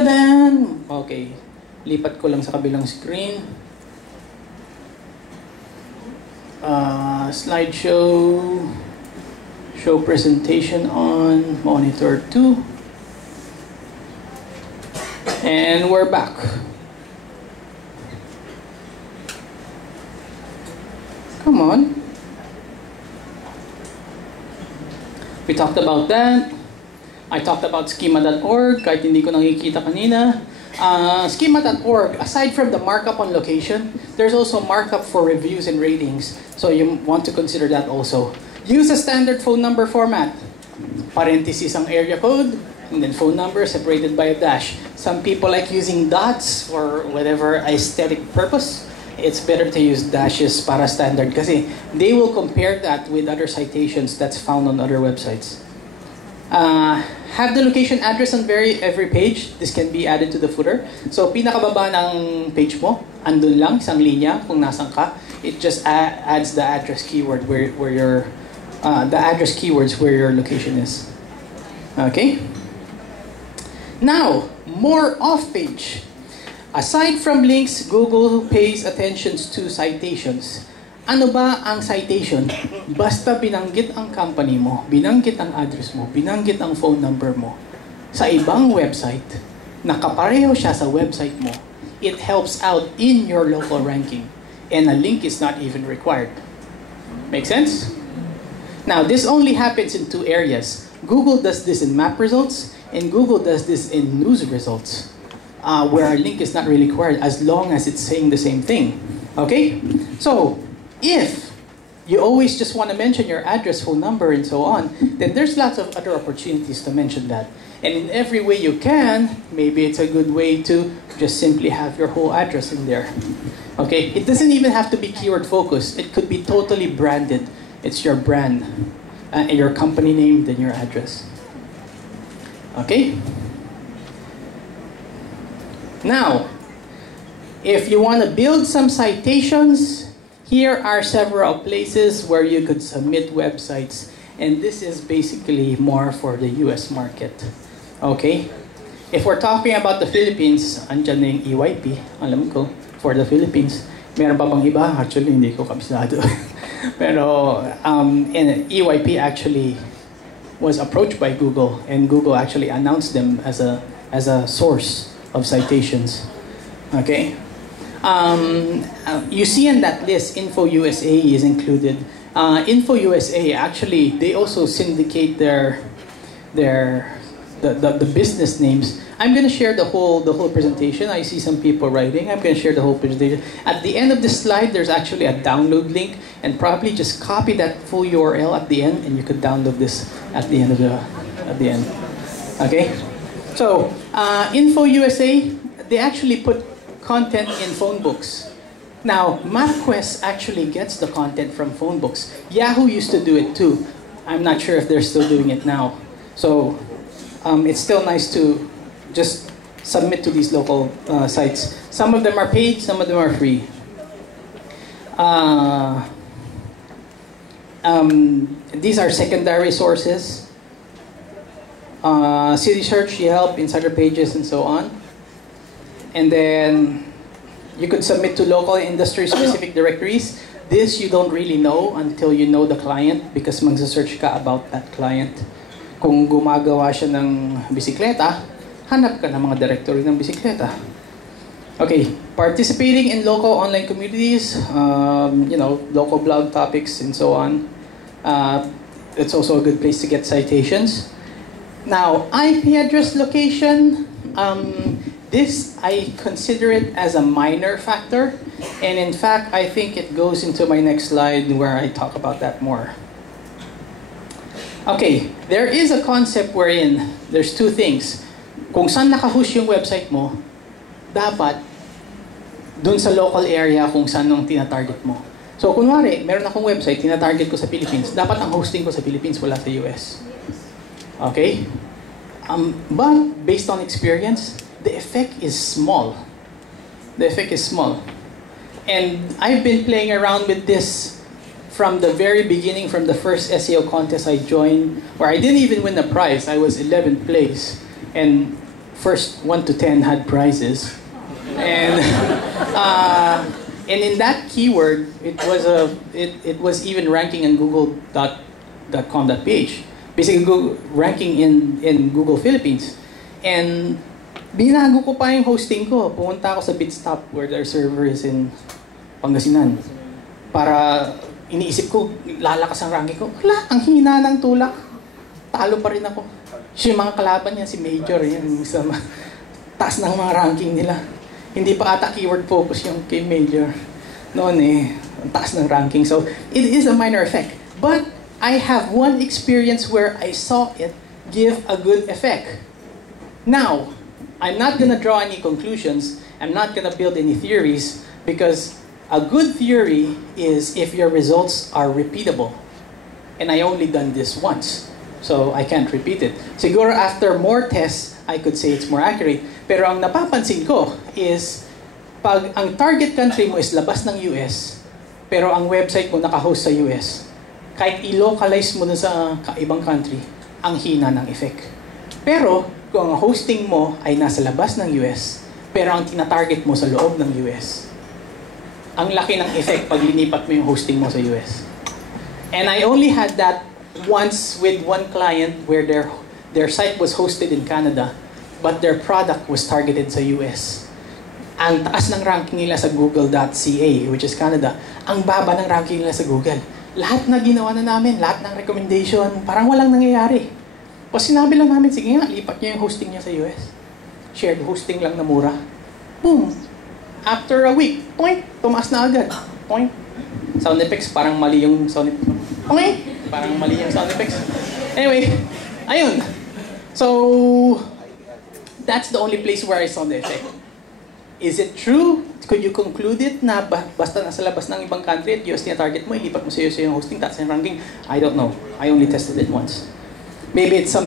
Tadan! Okay, lipat ko lang sa kabilang screen. Slideshow, show presentation on monitor 2. And we're back. Come on. We talked about that. I talked about schema.org, kahit hindi ko nakikita kanina. Schema.org, aside from the markup on location, there's also markup for reviews and ratings. So you want to consider that also. Use a standard phone number format. Parentheses ang area code, and then phone number separated by a dash. Some people like using dots for whatever aesthetic purpose. It's better to use dashes para standard kasi they will compare that with other citations that's found on other websites. Have the location address on every page. This can be added to the footer. So pinakababa ng page mo, andun lang, isang linya kung nasan ka. It just adds the address keyword where your the address keywords where your location is. Okay. Now, more off-page. Aside from links, Google pays attention to citations. Ano ba ang citation? Basta binanggit ang company mo, binanggit ang address mo, binanggit ang phone number mo sa ibang website, nakapareho siya sa website mo, it helps out in your local ranking. And a link is not even required. Make sense? Now, this only happens in two areas. Google does this in map results, and Google does this in news results, where a link is not really required as long as it's saying the same thing. Okay? So, if you always just want to mention your address, phone number, and so on, then there's lots of other opportunities to mention that. And in every way you can, maybe it's a good way to just simply have your whole address in there. Okay? It doesn't even have to be keyword focused. It could be totally branded. It's your brand, your company name, then your address. Okay? Now, if you want to build some citations, here are several places where you could submit websites. And this is basically more for the US market. Okay? If we're talking about the Philippines, andyan na yung EYP, alam ko, for the Philippines. Meron pa bang iba? Actually, hindi ko kabisado. Pero, and EYP actually was approached by Google, and Google actually announced them as a source of citations. Okay? You see in that list, Info USA is included. Info USA, actually, they also syndicate the business names. I'm going to share the whole presentation. I see some people writing. I'm going to share the whole presentation. At the end of this slide, there's actually a download link, and probably just copy that full URL at the end, and you could download this at the end Okay. So, Info USA, they actually put content in phone books. Now, MapQuest actually gets the content from phone books. Yahoo used to do it too. I'm not sure if they're still doing it now. So, it's still nice to just submit to these local sites. Some of them are paid, some of them are free. These are secondary sources. City Search, Yelp, Insider Pages, and so on. And then you could submit to local industry-specific directories. This you don't really know until you know the client, because magsa-search ka about that client. Kung gumagawa siya ng bisikleta, hanap ka ng mga directory ng bisikleta. Okay, participating in local online communities, local blog topics and so on. It's also a good place to get citations. Now, IP address location, this I consider it as a minor factor. And in fact, I think it goes into my next slide where I talk about that more. Okay, there is a concept wherein there's two things. Kung saan nakahost yung website mo, dapat dun sa local area kung saan nung tinatarget mo. So, kunwari, meron akong website, tinatarget ko sa Philippines, dapat ang hosting ko sa Philippines, wala sa US. Okay? But, based on experience, the effect is small. The effect is small. And I've been playing around with this from the very beginning, from the first SEO contest I joined, where I didn't even win the prize. I was 11th place. And first 1 to 10 had prizes. And and in that keyword, it was even ranking in google.com.ph. Basically, ranking in Google Philippines. And binago ko pa yung hosting ko. Pumunta ako sa Bitstop where their server is in Pangasinan. Para iniisip ko, lalakas ang ranking ko. Wala, ang hina ng tulak. Talo pa rin ako. Siya yung mga kalaban niya, si Major, yan, sa taas ng mga ranking nila. Hindi pa ata keyword focus yung kay Major. Noon ang taas ng ranking. So, it is a minor effect. But, I have one experience where I saw it give a good effect. Now, I'm not gonna draw any conclusions. I'm not gonna build any theories because a good theory is if your results are repeatable. And I only done this once. So, I can't repeat it. Siguro after more tests, I could say it's more accurate. Pero ang napapansin ko is, pag ang target country mo is labas ng US, pero ang website mo naka-host sa US, kahit i-localize mo na sa ibang country, ang hina ng effect. Pero, kung ang hosting mo ay nasa labas ng US, pero ang tina-target mo sa loob ng US, ang laki ng effect pag linipat mo yung hosting mo sa US. And I only had that once with one client where their site was hosted in Canada, but their product was targeted sa US. Ang taas ng ranking nila sa google.ca, which is Canada, ang baba ng ranking nila sa Google. Lahat na ginawa na namin, lahat ng recommendation, parang walang nangyayari. O sinabi lang namin, sige nga, lipat niyo yung hosting niya sa US. Shared hosting lang na mura. Boom! After a week, point, tumaas na agad. Point. Sound effects, parang mali yung sound effects. Okay? Parang mali yung sound effects. Anyway, ayun. So, that's the only place where I saw the effect. Is it true? Could you conclude it na basta nasa labas ng ibang country at US niya target mo, ilipat mo sa US yung hosting, that's yung ranking? I don't know. I only tested it once. Maybe it's something